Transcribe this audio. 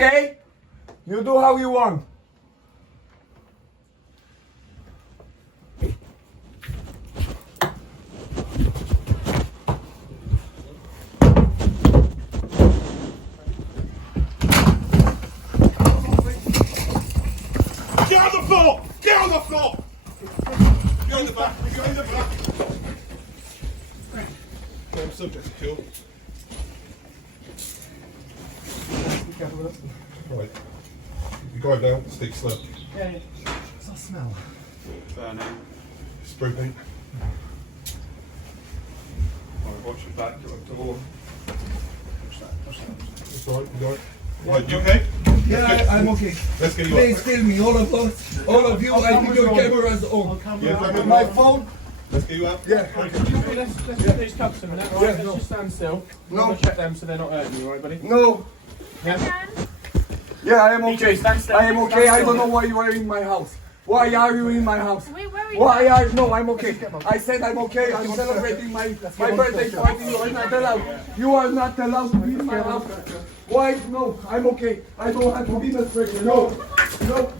Okay? You do how you want. Get on the floor! Get on the floor! Go in the back, go in the back. I'm subject to kill. Right. You go down, stick slow. Yeah. What's that smell? Burning. Spray paint. Alright, watch your back, you're up door. Push that. It's alright, you alright? Right, you okay? Yeah, I'm okay. Let's get you Please up. film me, all of us, all of you. I think your camera's on. Yeah, My phone. let's get you up. Yeah. Let's get these cups a minute, right? Yeah, Let's no. just stand still. No. I'm gonna check them so they're not hurting you, right, buddy? No. Yeah. Yeah, I am okay. stand still. I am okay. I don't know why you are in my house. Why are you in my house? Wait, where are you? Why are no? I'm okay. I said I'm okay. I'm celebrating my birthday party. You are not allowed. You are not allowed to be in my house. Why? No, I'm okay. I don't have to be mistaken. No, no.